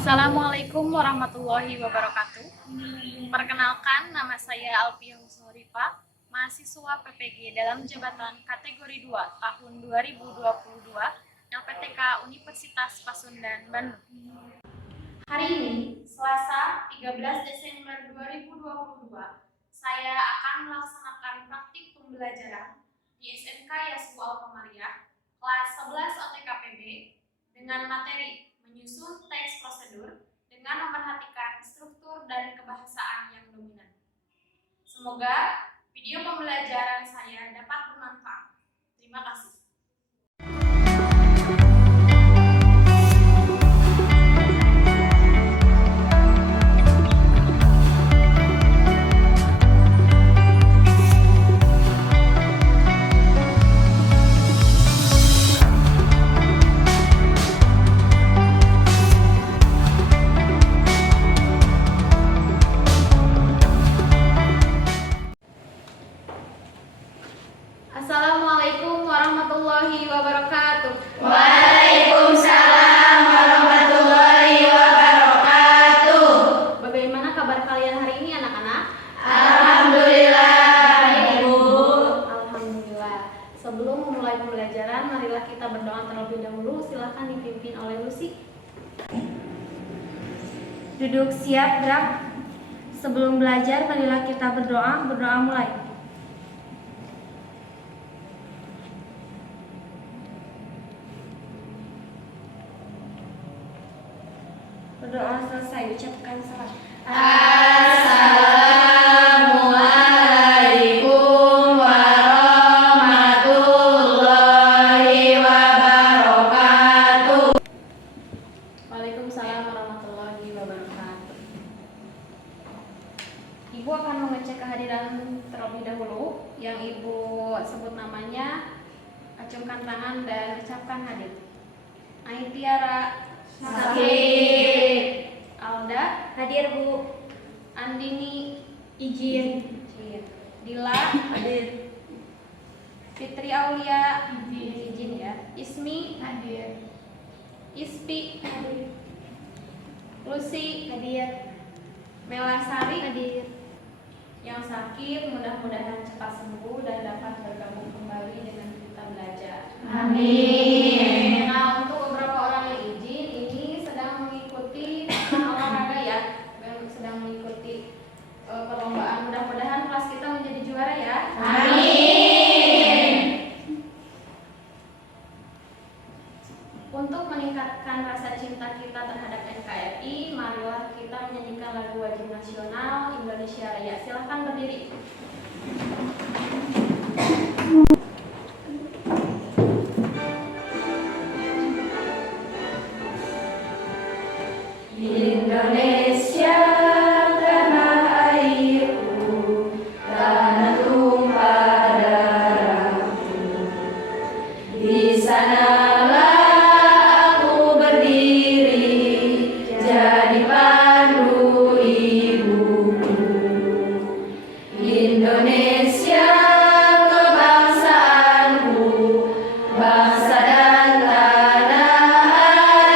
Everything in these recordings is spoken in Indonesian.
Assalamualaikum warahmatullahi wabarakatuh. Perkenalkan, nama saya Alfiah Husnurifa, mahasiswa PPG dalam jabatan kategori 2 tahun 2022 LPTK Universitas Pasundan, Bandung. Hari ini, Selasa 13 Desember 2022, saya akan melaksanakan praktik pembelajaran di SMK Yasbu Al-Qamariyah kelas 11 OTKPB dengan materi menyusun teks prosedur dengan memperhatikan struktur dan kebahasaan yang dominan. Semoga video pembelajaran saya dapat bermanfaat. Terima kasih. Assalamualaikum warahmatullahi wabarakatuh. Waalaikumsalam warahmatullahi wabarakatuh. Bagaimana kabar kalian hari ini, anak-anak? Alhamdulillah, Ibu. Alhamdulillah. Sebelum memulai pembelajaran, marilah kita berdoa terlebih dahulu. Silakan dipimpin oleh Lucy. Duduk siap, gerak. Sebelum belajar, marilah kita berdoa. Berdoa mulai. Berdoa selesai, ucapkan salam. Assalamualaikum warahmatullahi wabarakatuh. Waalaikumsalam warahmatullahi wabarakatuh. Ibu akan mengecek kehadiran terlebih dahulu. Yang Ibu sebut namanya, acungkan tangan dan ucapkan hadir. Aitiara Sakit. Alda Hadir, Bu. Andini Izin. Dila hadir. Fitri Aulia izin ya. Ismi Hadir. Ispi Hadir. Lucy Hadir. Melasari Hadir. Yang sakit mudah-mudahan cepat sembuh dan dapat bergabung kembali dengan kita belajar. Amin. Nah, untuk beberapa orang yang izin ini sedang mengikuti olahraga ya, sedang mengikuti perlombaan. Mudah-mudahan kelas kita menjadi juara ya. Amin. Untuk meningkatkan rasa cinta kita terhadap NKRI, marilah kita menyanyikan lagu wajib nasional Indonesia Raya. Silahkan berdiri. Indonesia tanah airku, tanah tumpah darahku. Di sanalah aku berdiri, jadi pandu ibuku. Indonesia kebangsaanku, bangsa dan tanah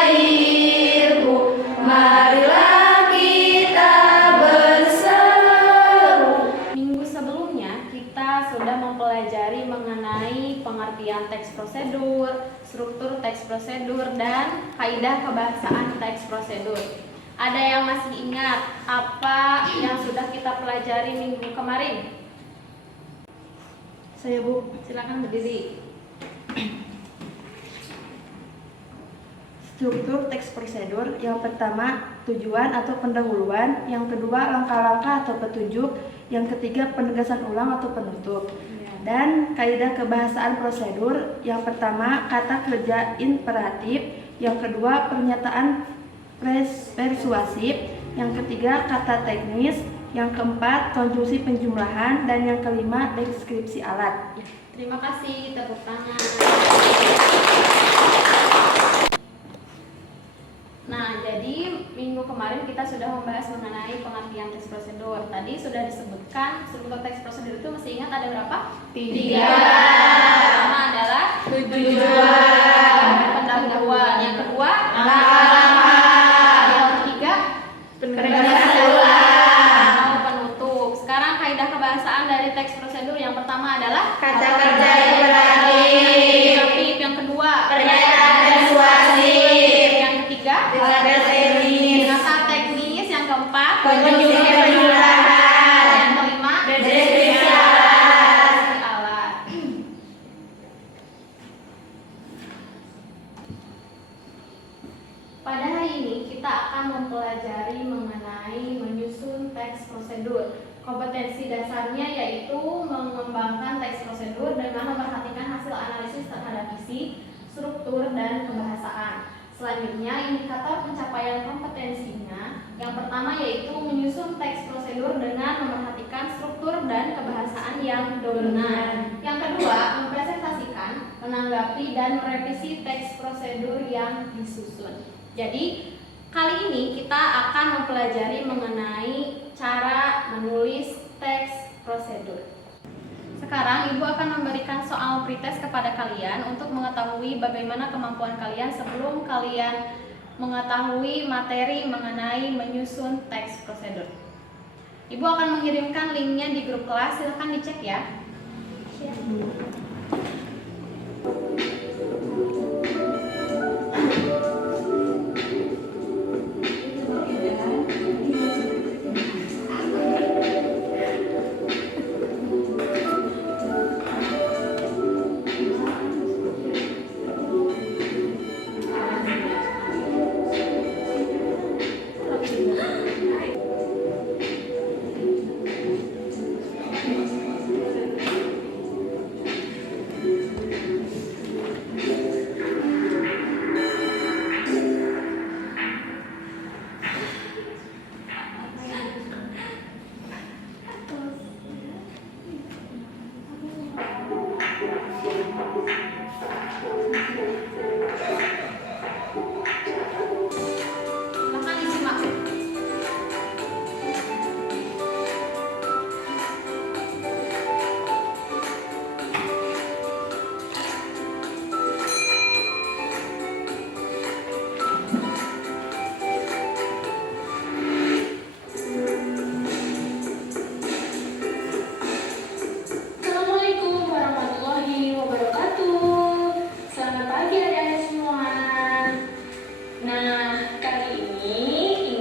airku. Marilah kita berseru. Minggu sebelumnya kita sudah mempelajari mengenai pengertian teks prosedur, struktur teks prosedur, dan kaidah kebahasaan teks prosedur. Ada yang masih ingat apa yang sudah kita pelajari minggu kemarin? Saya, Bu. Silakan berdiri. Struktur teks prosedur. Yang pertama, tujuan atau pendahuluan. Yang kedua, langkah-langkah atau petunjuk. Yang ketiga, penegasan ulang atau penutup. Dan kaidah kebahasaan prosedur. Yang pertama, kata kerja imperatif. Yang kedua, pernyataan persuasif. Yang ketiga, kata teknis. Yang keempat, konjungsi penjumlahan. Dan yang kelima, deskripsi alat. Terima kasih, tepuk tangan. Nah, jadi minggu kemarin kita sudah membahas mengenai pengertian teks prosedur. Tadi sudah disebutkan struktur teks prosedur itu, masih ingat ada berapa? 3. Pertama adalah Tujuan. pendahuluan. Yang kedua, Langkah-langkah. yang penyuluhan. Yang kelima, Deskripsi alat. alat. Pada hari ini kita akan mempelajari mengenai menyusun teks prosedur. Kompetensi dasarnya yaitu mengembangkan teks prosedur dengan memperhatikan hasil analisis terhadap isi, struktur, dan kebahasaan. Selanjutnya, indikator pencapaian kompetensinya. Yang pertama yaitu menyusun teks prosedur dengan memperhatikan struktur dan kebahasaan yang dominan. Yang kedua, mempresentasikan, menanggapi, dan merevisi teks prosedur yang disusun. Jadi, kali ini kita akan mempelajari mengenai cara menulis teks prosedur. Sekarang Ibu akan memberikan soal pretest kepada kalian untuk mengetahui bagaimana kemampuan kalian sebelum kalian mengetahui materi mengenai menyusun teks prosedur. Ibu akan mengirimkan linknya di grup kelas, silahkan dicek ya. Silahkan disimak. Assalamualaikum warahmatullahi wabarakatuh. Selamat pagi adik-adik semua. Nah, kali ini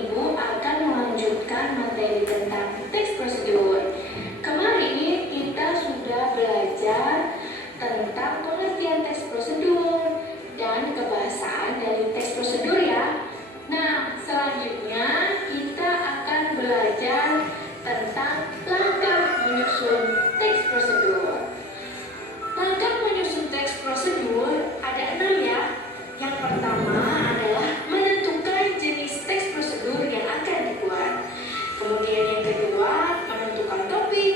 Ibu akan melanjutkan materi tentang teks prosedur. Kemarin kita sudah belajar tentang pengertian teks prosedur dan kebahasaan dari teks prosedur ya. Nah, selanjutnya kita akan belajar tentang langkah menyusun teks prosedur. Langkah menyusun teks prosedur ada 6 ya. Yang pertama adalah menentukan jenis teks prosedur yang akan dibuat. Kemudian yang kedua, menentukan topik.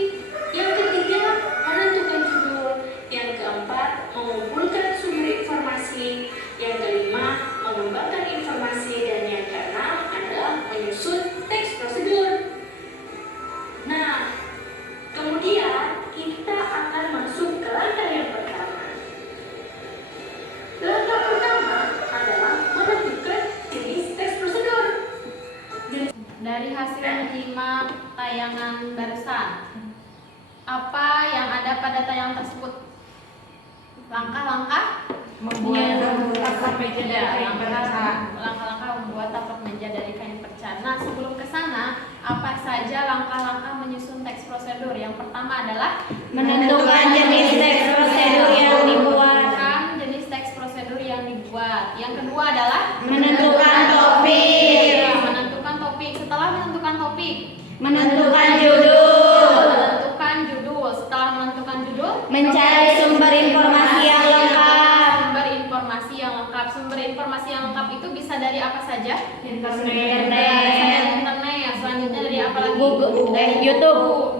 Yang ketiga, menentukan judul. Yang keempat, mengumpulkan sumber informasi. Yang kelima, mengembangkan informasi. Dan yang keenam adalah menyusun teks prosedur. Nah, kemudian kita akan masuk ke langkah yang pertama. Langkah pertama adalah menentukan jenis teks prosedur. Dari hasil menyimak tayangan barusan, apa yang ada pada tayangan tersebut? Langkah-langkah Taplak meja dari kain perca. langkah-langkah membuat taplak meja dari kain perca. Nah, sebelum ke sana, apa saja langkah-langkah menyusun teks prosedur? Yang pertama adalah Menentukan jenis teks prosedur yang dibuat. menentukan jenis teks prosedur yang dibuat. Yang kedua adalah Menentukan topik. Ya, menentukan topik. Setelah menentukan topik, Menentukan judul. menentukan judul. Setelah menentukan judul, Mencari sumber informasi yang lengkap. Sumber informasi yang lengkap. Sumber informasi yang lengkap itu bisa dari apa saja? Internet. Dari internet. Selanjutnya dari apa lagi? YouTube.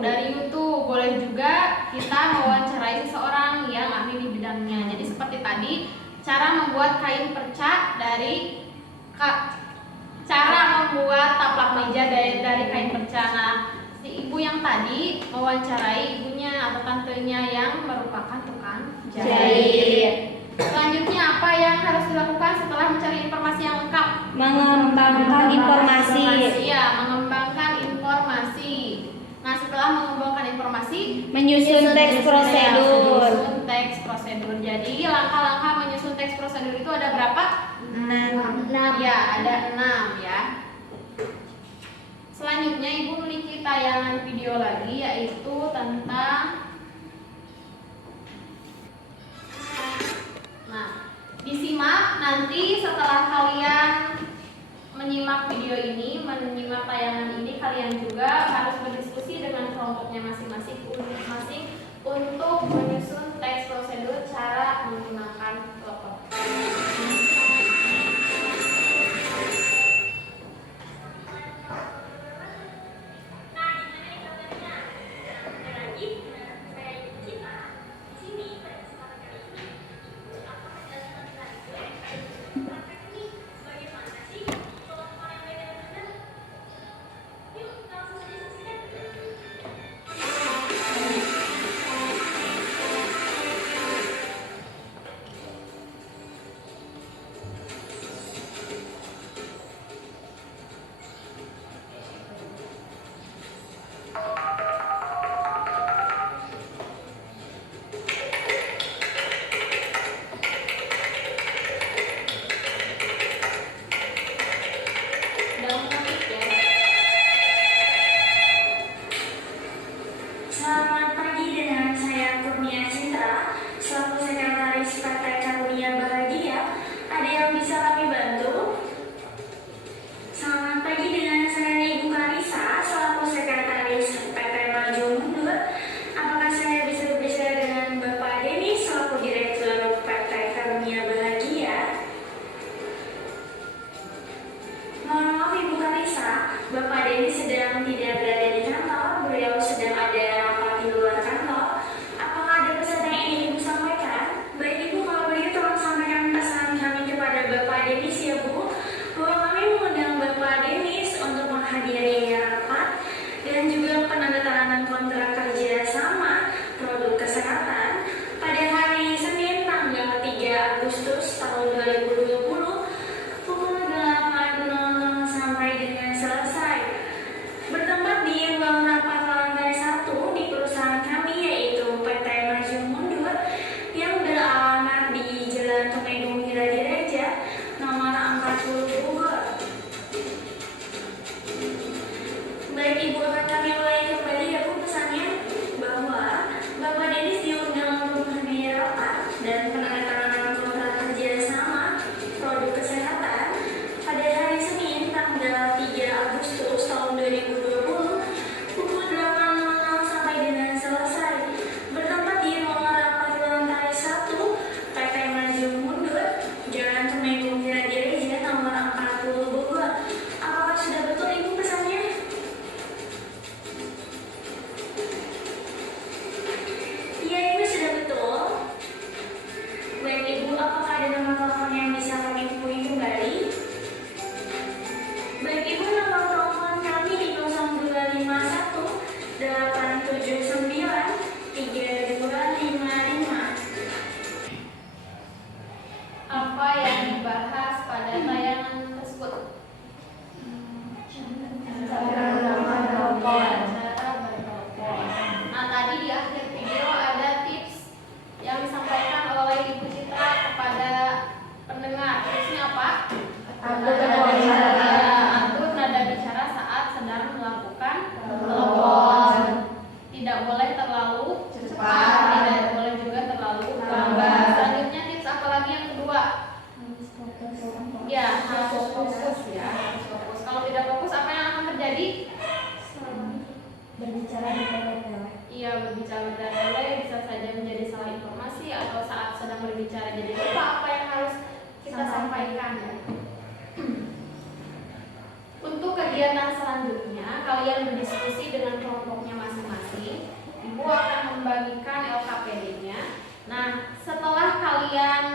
Dari YouTube. Boleh juga kita mewawancarai seseorang yang ahli di bidangnya. Jadi seperti tadi, cara membuat kain perca dari cara membuat taplak meja dari kain perca. Nah, si ibu yang tadi mewawancarai ibunya atau tantenya yang merupakan tukang Jahit. Selanjutnya apa yang harus dilakukan setelah mencari informasi yang lengkap? Mengembangkan informasi. Ya, mengembangkan informasi. Nah, setelah mengembangkan informasi, Menyusun teks prosedur. menyusun teks prosedur. Jadi langkah-langkah menyusun teks prosedur itu ada berapa? 6. Ya, ada 6 ya. Selanjutnya Selanjutnya Ibu memiliki tayangan video lagi, yaitu tentang disimak nanti setelah kalian menyimak video ini, menyimak tayangan ini, kalian juga harus berdiskusi dengan kelompoknya masing-masing untuk menyusun teks prosedur cara menggunakan telepon. Selamat pagi, dengan saya Kurnia Citra, selaku sekretaris Partai Karunia Bahagia. Ada yang bisa kami bantu? Selamat pagi, dengan saya Ibu Karisa, selaku sekretaris PT Maju Mundur. Apakah saya bisa berbicara dengan Bapak Denny selaku Direktur Partai Karunia Bahagia? Mohon maaf Ibu Karisa, Bapak Denny sedang tidak berada di kantor, beliau sedang ada rapat di luar kantor. Apakah ada pesan yang ingin Ibu sampaikan? Baik Ibu, kalau begitu tolong sampaikan pesan kami kepada Bapak Denis ya Bu, bahwa kami mengundang Bapak Denis untuk menghadiri rapat dan juga penandatanganan kontrak kerja sama produk kesehatan pada hari Senin tanggal 3 Agustus tahun 2020 pukul 8.00 sampai dengan selesai. Bertempat di ruang rapat lantai 1 di perusahaan kami, yaitu PT Maju Mundur, yang beralamat di Jalan Tumenggung Wiradireja nomor 40 Bogor. Baik Ibu, akan kami mulai kembali ya Bu pesannya, bahwa Bapak Denis diundang untuk menghadiri rapat dan penandatanganan kontrak kerja sama produk kesehatan pada hari Senin tanggal 3 Agustus tahun 2020 pukul 8.00 sampai dengan selesai. Bertempat di ruang rapat lantai 1 PT Maju Mundur, Jalan Tumenggung Wiradireja nomor 40 Bogor. Apakah sudah betul Ibu pesannya? Iya Ibu, sudah betul. Baik Ibu, apakah ada nomor telepon yang bisa kami hubungi kembali? Baik Ibu, nomor telepon kami di 0251 879 3255. Apa yang dibahas pada tayangan tersebut? Cara bertelepon. Nah, tadi di akhir video ada tips yang disampaikan oleh Ibu Citra kepada pendengar. Tipsnya apa? Atur nada bicara saat sedang melakukan telepon. Tidak boleh terlalu cepat, tidak boleh juga terlalu lambat. Selanjutnya tips apa lagi yang kedua? Ya, harus fokus ya, harus fokus. Kalau tidak fokus, apa yang akan terjadi? Berbicara di tele-tele. Iya, berbicara bertele-tele bisa saja menjadi salah informasi atau saat sedang berbicara jadi lupa apa yang harus kita sampaikan. Untuk kegiatan selanjutnya, kalian berdiskusi dengan kelompoknya masing-masing. Ibu akan membagikan LKPD-nya. Nah, setelah kalian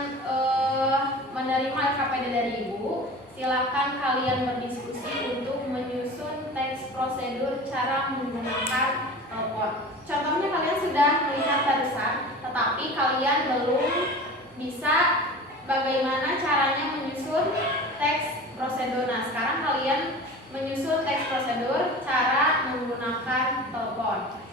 menerima LKPD dari Ibu, silakan kalian berdiskusi untuk menyusun teks prosedur cara menggunakan telepon. Contohnya kalian sudah melihat barusan, tetapi kalian belum bisa bagaimana caranya menyusun teks prosedur. Nah, sekarang kalian menyusun teks prosedur cara menggunakan telepon.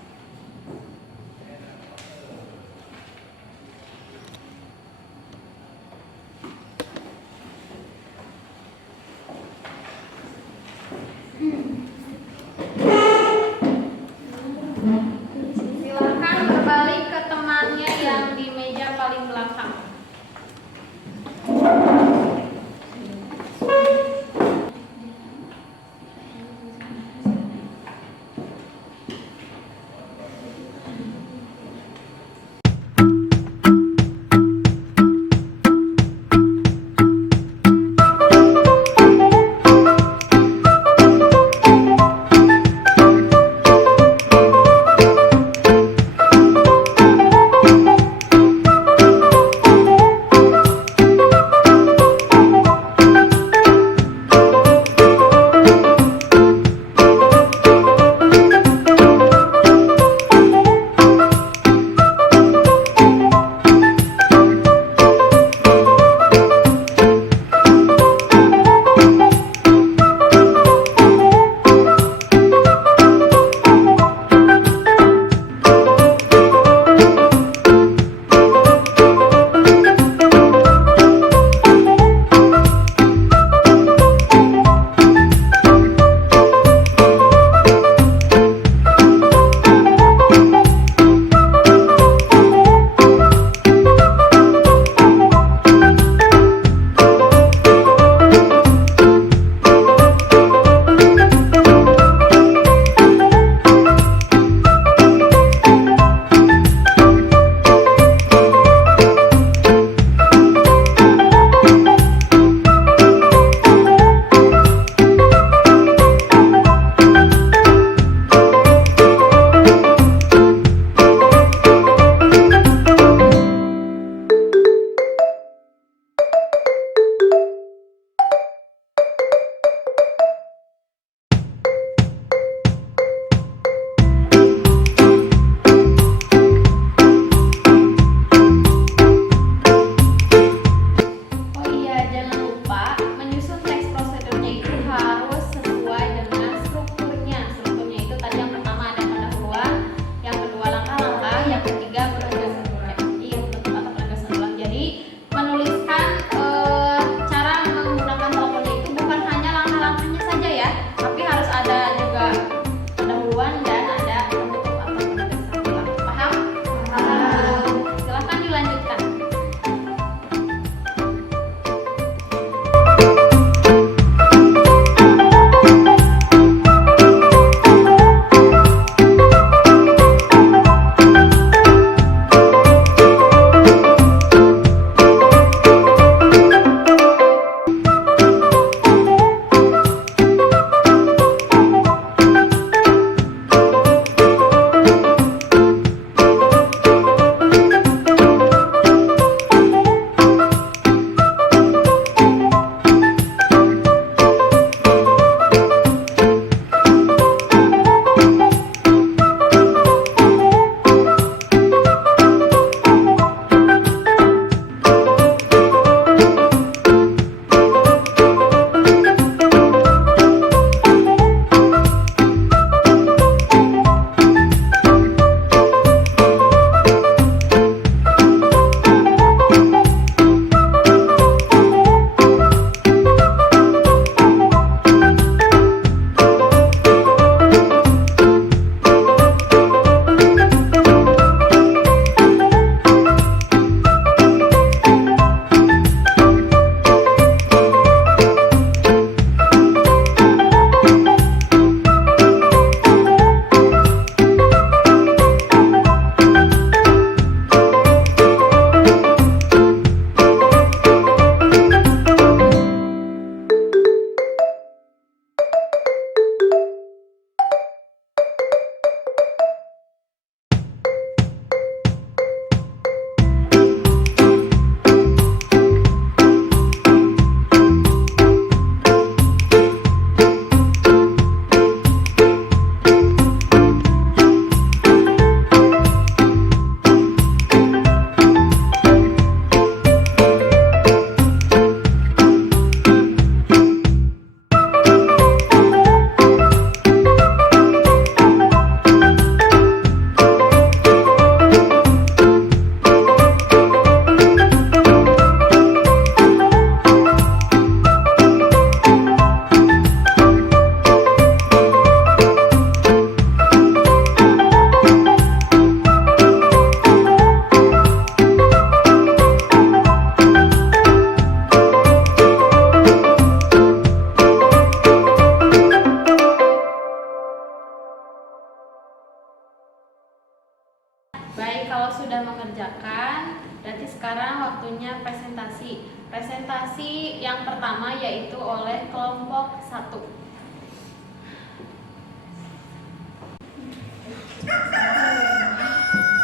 presentasi yang pertama yaitu oleh kelompok 1.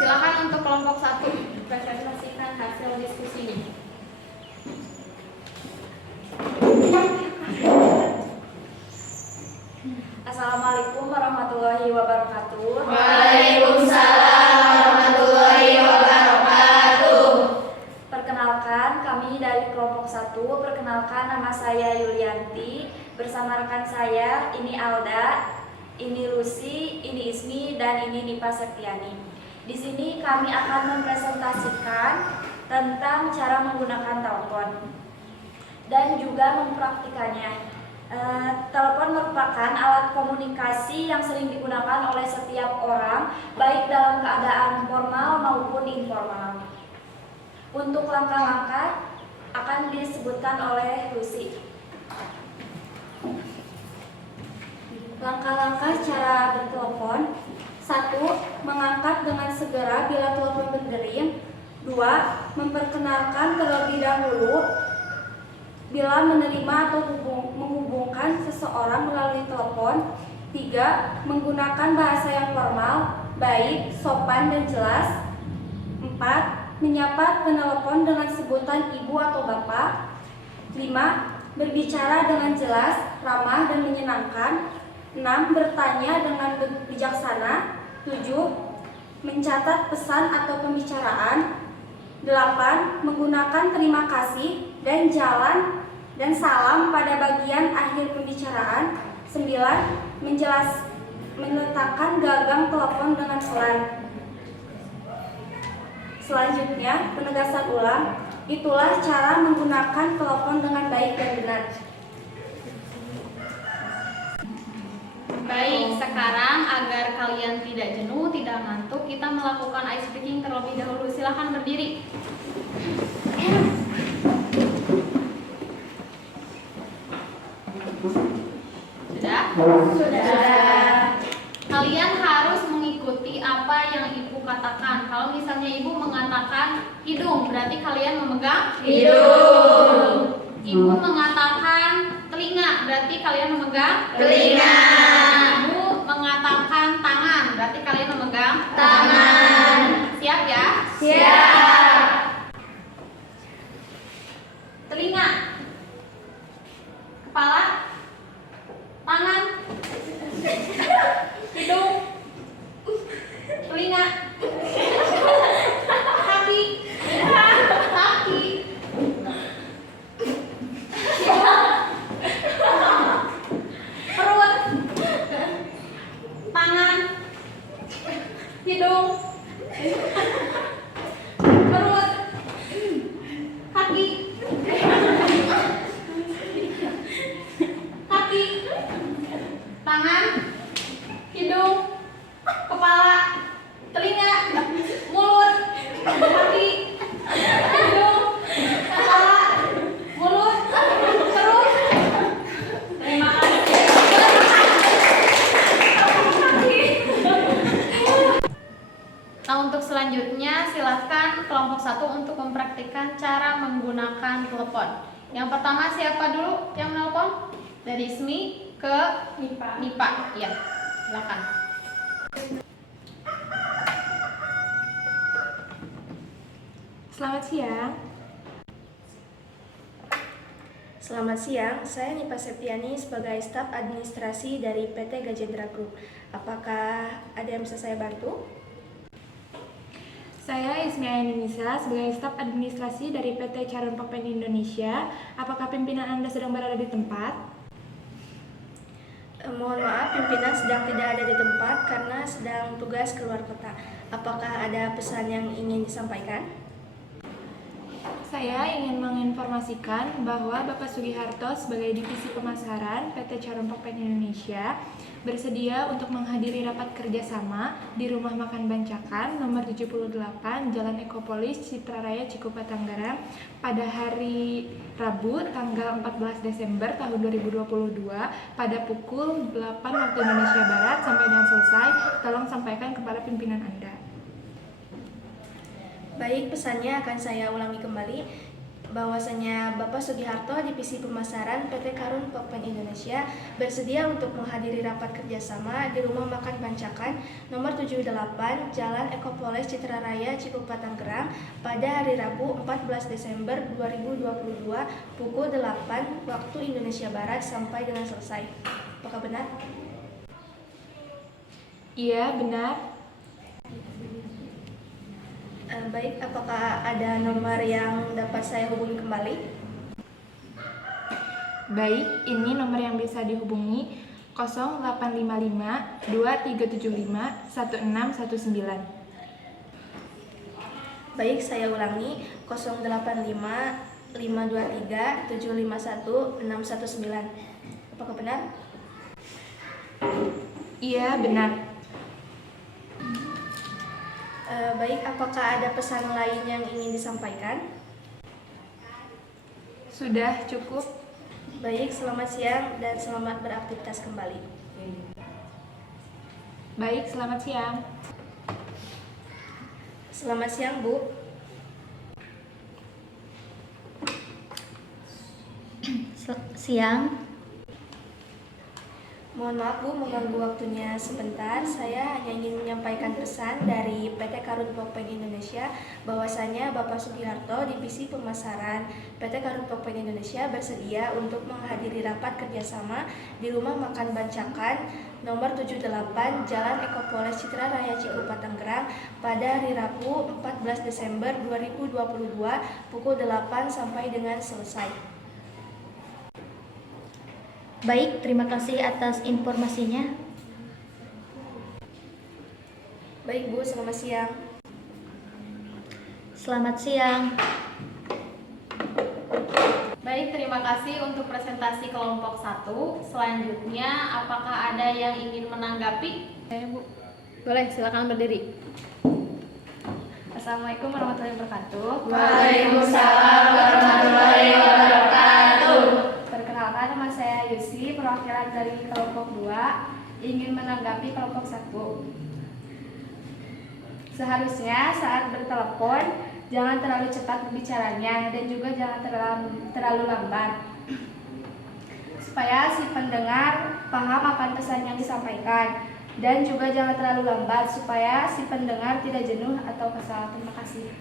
Silakan untuk kelompok 1 presentasikan hasil diskusinya. Assalamualaikum warahmatullahi wabarakatuh. Waalaikumsalam warahmatullahi wabarakatuh. Perkenalkan, kami dari kelompok 1. Perkenalkan, nama saya Yulianti. Bersama rekan saya, ini Alda, ini Rusi, ini Ismi, dan ini Nipa Septiani. Di sini kami akan mempresentasikan tentang cara menggunakan telepon dan juga mempraktikannya. Telepon merupakan alat komunikasi yang sering digunakan oleh setiap orang, baik dalam keadaan formal maupun informal. Untuk langkah-langkah akan disebutkan oleh Lucy. Langkah-langkah cara bertelepon: 1. Mengangkat dengan segera bila telepon berdering. 2. Memperkenalkan terlebih dahulu bila menerima atau menghubungkan seseorang melalui telepon. 3. Menggunakan bahasa yang formal, baik, sopan, dan jelas. 4. Menyapa penelepon dengan sebutan ibu atau bapak. 5. Berbicara dengan jelas, ramah, dan menyenangkan. 6. Bertanya dengan bijaksana. 7. Mencatat pesan atau pembicaraan. 8. Menggunakan terima kasih dan salam pada bagian akhir pembicaraan. 9. Meletakkan gagang telepon dengan pelan. Selanjutnya, penegasan ulang. Itulah cara menggunakan telepon dengan baik dan benar. Baik, sekarang agar kalian tidak jenuh, tidak ngantuk, kita melakukan ice breaking terlebih dahulu. Silahkan berdiri. Sudah? Sudah. Kalian harus mengikuti apa yang ibu katakan. Kalau misalnya ibu mengatakan hidung, berarti kalian memegang Hidung. Ibu mengatakan telinga, berarti kalian memegang Telinga. Ibu mengatakan tangan, berarti kalian memegang Tangan. Siap ya? Siap. Telinga, kepala, tangan, hidung, telinga, kaki, perut, tangan, hidung, perut, kaki, tangan, hidung, kepala, telinga, mulut, kaki, hidung, kepala, mulut, perut. Terima kasih. Nah, untuk selanjutnya silakan kelompok 1 untuk mempraktikkan cara menggunakan telepon. Yang pertama siapa dulu yang menelpon? Dari Ismi ke Nipa. Ya, silakan. Selamat siang. Selamat siang, saya Nipa Septiani sebagai staf administrasi dari PT Gajendra Group. Apakah ada yang bisa saya bantu? Saya Ismi Ainunisa sebagai staf administrasi dari PT Charon Pokpen Indonesia. Apakah pimpinan Anda sedang berada di tempat? Mohon maaf, pimpinan sedang tidak ada di tempat karena sedang tugas keluar kota. Apakah ada pesan yang ingin disampaikan? Saya ingin menginformasikan bahwa Bapak Sugiharto sebagai Divisi Pemasaran PT Charon Pokpen Indonesia bersedia untuk menghadiri rapat kerjasama di Rumah Makan Bancakan nomor 78 Jalan Ekopolis, Citraraya, Cikupa, Tangerang pada hari Rabu tanggal 14 Desember tahun 2022 pada pukul 8 waktu Indonesia Barat. Sampai dengan selesai, tolong sampaikan kepada pimpinan Anda. Baik, pesannya akan saya ulangi kembali. bahwasanya Bapak Sugiharto, Divisi Pemasaran PT Karun Pokpen Indonesia, bersedia untuk menghadiri rapat kerjasama di Rumah Makan Bancakan nomor 78 Jalan Ekopolis Citra Raya, Cikupa, Tangerang pada hari Rabu 14 Desember 2022 pukul 8 waktu Indonesia Barat sampai dengan selesai. Apakah benar? Iya, benar. Baik, apakah ada nomor yang dapat saya hubungi kembali? Baik, ini nomor yang bisa dihubungi 0855 2375 1619. Baik, saya ulangi 085 523 751 619. Apakah benar? Iya, benar. Baik, apakah ada pesan lain yang ingin disampaikan? Sudah cukup. Baik, selamat siang dan selamat beraktivitas kembali. Baik, selamat siang. Selamat siang, Bu. Siang. Mohon maaf Bu, mengganggu waktunya sebentar. Saya hanya ingin menyampaikan pesan dari PT Karun Pokpen Indonesia bahwasanya Bapak Sugiharto, Divisi Pemasaran PT Karun Pokpen Indonesia bersedia untuk menghadiri rapat kerjasama di Rumah Makan Bancakan nomor 78 Jalan Ekopolis Citra Raya, Cikupa, Tangerang pada hari Rabu 14 Desember 2022 pukul 8 sampai dengan selesai. Baik, terima kasih atas informasinya. Baik Bu, selamat siang. Selamat siang. Baik, terima kasih untuk presentasi kelompok 1. Selanjutnya, apakah ada yang ingin menanggapi? Bu. Boleh, silakan berdiri. Assalamualaikum warahmatullahi wabarakatuh. Waalaikumsalam warahmatullahi wabarakatuh. Perkenalkan, nama saya Yusi, perwakilan dari kelompok 2, ingin menanggapi kelompok 1. Seharusnya saat bertelepon jangan terlalu cepat berbicaranya dan juga jangan terlalu lambat, supaya si pendengar paham akan pesan yang disampaikan, dan juga jangan terlalu lambat supaya si pendengar tidak jenuh atau kesal. Terima kasih.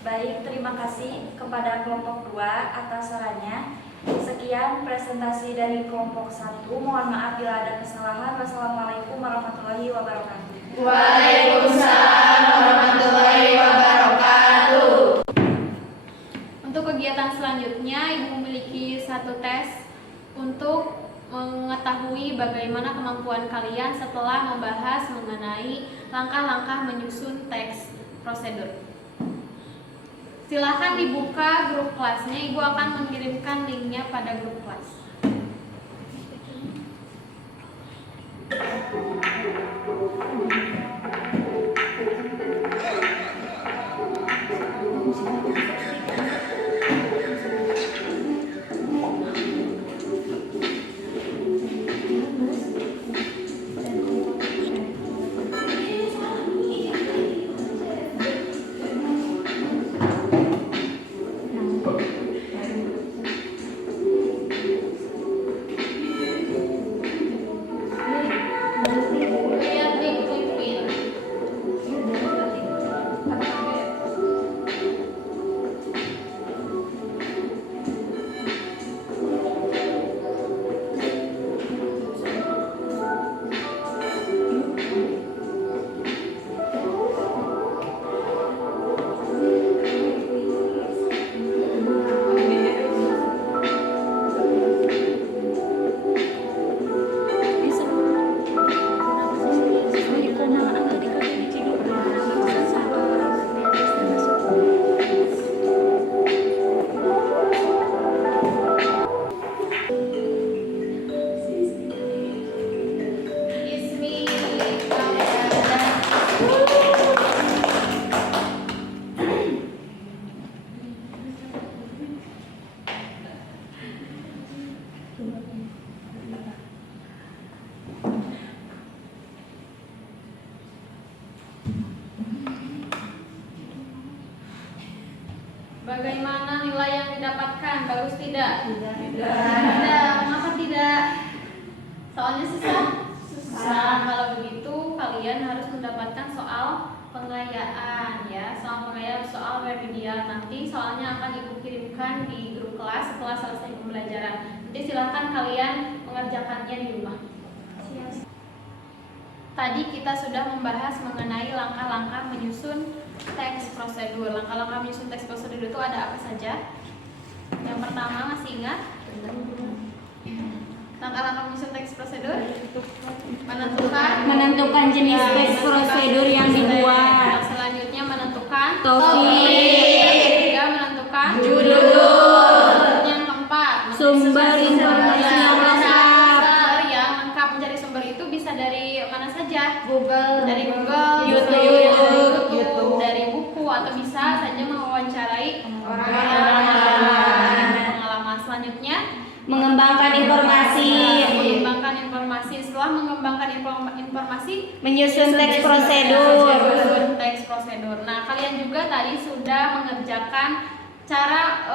Baik, terima kasih kepada kelompok 2 atas sarannya. Sekian presentasi dari kelompok 1. Mohon maaf bila ada kesalahan. Wassalamualaikum warahmatullahi wabarakatuh. Waalaikumsalam warahmatullahi wabarakatuh. Untuk kegiatan selanjutnya, Ibu memiliki satu tes untuk mengetahui bagaimana kemampuan kalian setelah membahas mengenai langkah-langkah menyusun teks prosedur. Silahkan dibuka grup kelasnya, Ibu akan mengirimkan linknya pada grup kelas. nilai yang didapatkan? Bagus tidak? Tidak. Tidak. Mengapa tidak? Soalnya susah? Susah. Kalau begitu kalian harus mendapatkan soal pengayaan ya. Soal pengayaan, soal remedial. Nanti soalnya akan ibu kirimkan di grup kelas setelah selesai pembelajaran. Nanti silahkan kalian mengerjakannya di rumah. Tadi kita sudah membahas mengenai langkah-langkah menyusun teks prosedur. Langkah-langkah menyusun teks prosedur itu ada apa saja? Yang pertama, masih ingat? Langkah-langkah menyusun teks prosedur? Menentukan jenis teks prosedur yang dibuat. Yang selanjutnya menentukan Topik. Ketiga menentukan Judul. Yang keempat Sumber informasi yang lengkap. Sumber yang lengkap. Mencari sumber itu bisa dari mana saja? Google. Dari Google, YouTube. dari buku, atau bisa saja mewawancarai Orang-orang. pengalaman. Selanjutnya Mengembangkan informasi. mengembangkan informasi. Setelah mengembangkan informasi, Menyusun teks prosedur. menyusun teks prosedur. Nah, kalian juga tadi sudah mengerjakan cara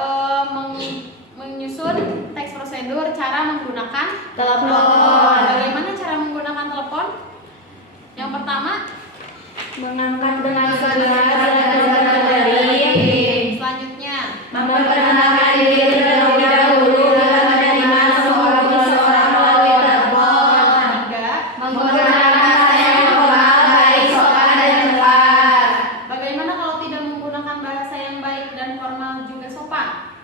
menyusun teks prosedur, cara menggunakan Telepon. Bagaimana cara menggunakan telepon? Yang pertama, Mengangkat dengan segera telepon dari. selanjutnya Memperkenalkan diri terlebih dahulu dalam menerima seorang melalui telepon. tiga, Menggunakan bahasa yang formal, baik, sopan, dan tepat. bagaimana kalau tidak menggunakan bahasa yang baik dan formal juga sopan?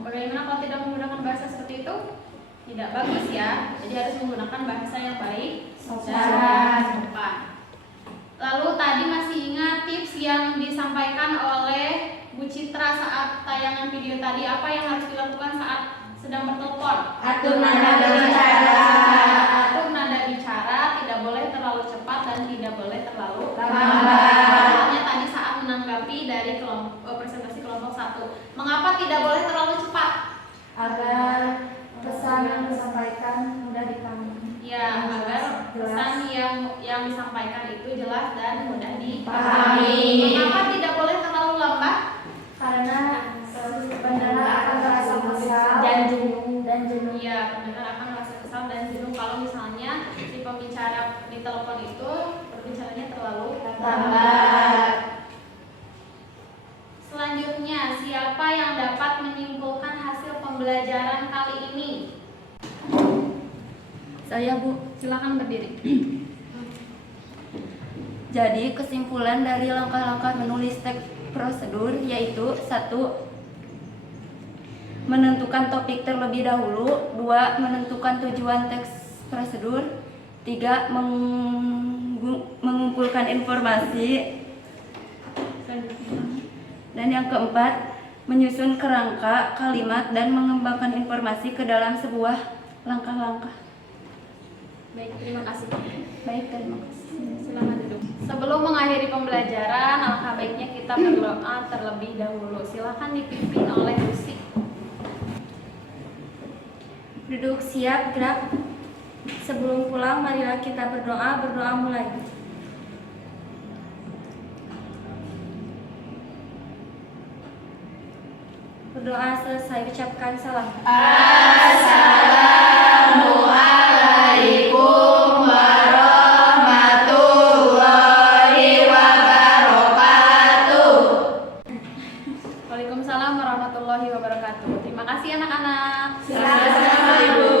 Bagaimana kalau tidak menggunakan bahasa seperti itu? Tidak bagus ya. Jadi harus menggunakan bahasa yang baik dan sopan. Lalu tadi masih ingat tips yang disampaikan oleh Bu Citra saat tayangan video tadi? Apa yang harus dilakukan saat sedang bertelepon? Atur nada berbicara. Atur nada bicara, tidak boleh terlalu cepat dan tidak boleh terlalu Lambat. Hanya tadi saat menanggapi dari presentasi kelompok 1. Mengapa tidak boleh terlalu cepat? Agar pesan yang disampaikan mudah dipahami. Ya, agar pesan yang disampaikan itu jelas dan mudah Dipahami. Mengapa tidak boleh terlalu lambat? Karena pendengar akan merasa kesal Dan jenuh. Iya, pendengar akan merasa kesal dan jenuh kalau misalnya si pembicara di telepon itu berbicaranya terlalu Lambat. Selanjutnya, siapa yang dapat menyimpulkan hasil pembelajaran kali ini? Saya, Bu. Silakan berdiri. Jadi kesimpulan dari langkah-langkah menulis teks prosedur yaitu 1. Menentukan topik terlebih dahulu. 2. Menentukan tujuan teks prosedur. 3. Mengumpulkan informasi. Dan yang keempat, menyusun kerangka kalimat dan mengembangkan informasi ke dalam sebuah langkah-langkah. Baik, terima kasih. Baik, terima kasih. Silakan duduk. Sebelum mengakhiri pembelajaran, alangkah baiknya kita berdoa terlebih dahulu. Silakan dipimpin oleh Lucy. Duduk siap, gerak. Sebelum pulang, marilah kita berdoa. Berdoa mulai. Berdoa selesai, ucapkan salam. Assalamualaikum warahmatullahi wabarakatuh. Waalaikumsalam warahmatullahi wabarakatuh. Terima kasih anak-anak. Sama-sama, Ibu.